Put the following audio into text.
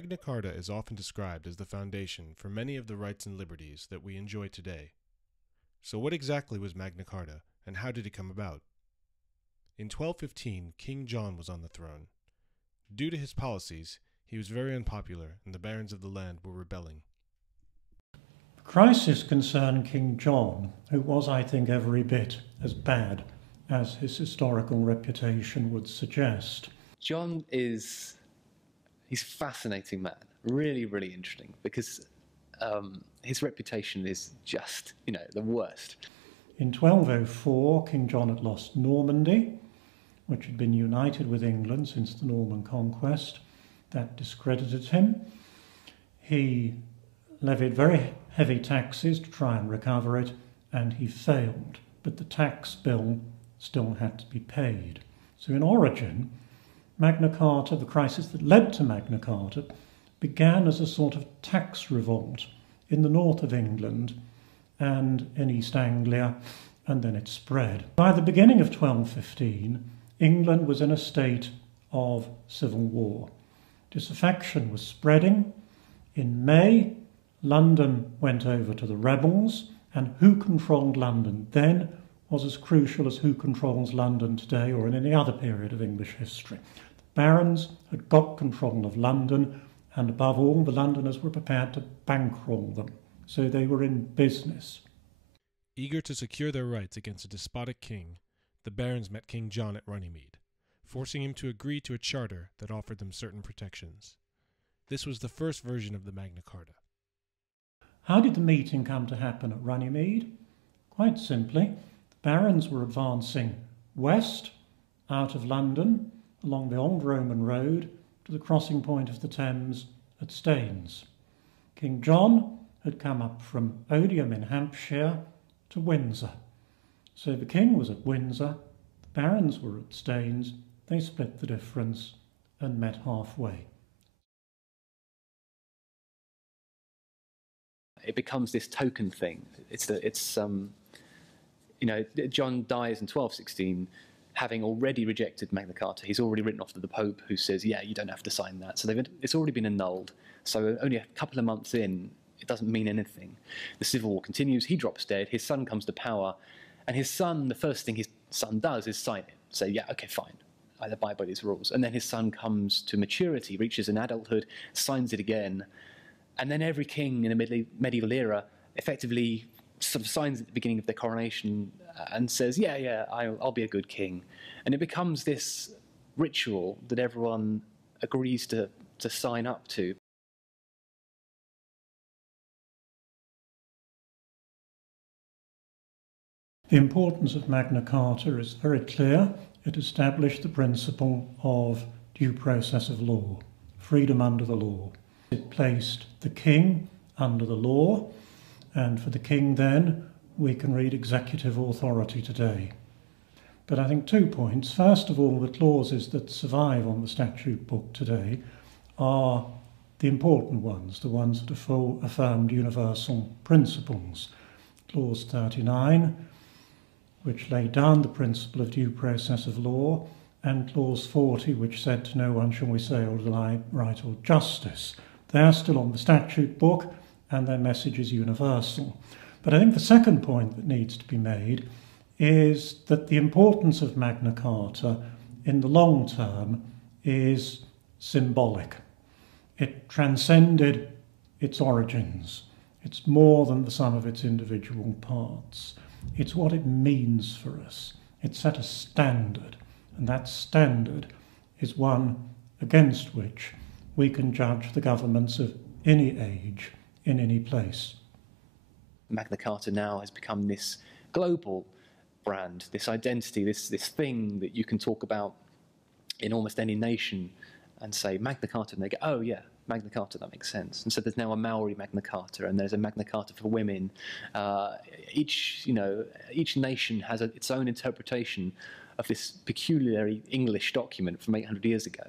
Magna Carta is often described as the foundation for many of the rights and liberties that we enjoy today. So what exactly was Magna Carta, and how did it come about? In 1215, King John was on the throne. Due to his policies, he was very unpopular, and the barons of the land were rebelling. The crisis concerned King John, who was, I think, every bit as bad as his historical reputation would suggest. John he's a fascinating man, really, really interesting, because his reputation is just, the worst. In 1204, King John had lost Normandy, which had been united with England since the Norman conquest. That discredited him. He levied very heavy taxes to try and recover it, and he failed. But the tax bill still had to be paid. So in origin, Magna Carta, the crisis that led to Magna Carta, began as a sort of tax revolt in the north of England and in East Anglia, and then it spread. By the beginning of 1215, England was in a state of civil war. Disaffection was spreading. In May, London went over to the rebels, and who controlled London then was as crucial as who controls London today or in any other period of English history. The barons had got control of London, and above all, the Londoners were prepared to bankroll them. So they were in business. Eager to secure their rights against a despotic king, the barons met King John at Runnymede, forcing him to agree to a charter that offered them certain protections. This was the first version of the Magna Carta. How did the meeting come to happen at Runnymede? Quite simply, the barons were advancing west out of London along the old Roman road to the crossing point of the Thames at Staines. King John had come up from Odium in Hampshire to Windsor. So the king was at Windsor, the barons were at Staines, they split the difference and met halfway. It becomes this token thing. John dies in 1216, having already rejected Magna Carta. He's already written off to the Pope, who says, yeah, you don't have to sign that. So it's already been annulled. So only a couple of months in, it doesn't mean anything. The civil war continues, he drops dead, his son comes to power, and his son, the first thing his son does is sign it. Say, yeah, okay, fine, I abide by these rules. And then his son comes to maturity, reaches an adulthood, signs it again, and then every king in the medieval era effectively sort of signs at the beginning of their coronation and says, yeah, I'll be a good king. And it becomes this ritual that everyone agrees to sign up to. The importance of Magna Carta is very clear. It established the principle of due process of law, freedom under the law. It placed the king under the law, and for the king then, we can read executive authority today. But I think 2 points. First of all, the clauses that survive on the statute book today are the important ones, the ones that affirmed universal principles. Clause 39, which laid down the principle of due process of law, and Clause 40, which said to no one shall we say or deny right or justice. They're still on the statute book, and their message is universal. But I think the second point that needs to be made is that the importance of Magna Carta in the long term is symbolic. It transcended its origins. It's more than the sum of its individual parts. It's what it means for us. It set a standard, and that standard is one against which we can judge the governments of any age in any place. Magna Carta now has become this global brand, this identity, this thing that you can talk about in almost any nation and say Magna Carta, and they go, oh yeah, Magna Carta, that makes sense. And so there's now a Maori Magna Carta, and there's a Magna Carta for women. Each nation has its own interpretation of this peculiarly English document from 800 years ago.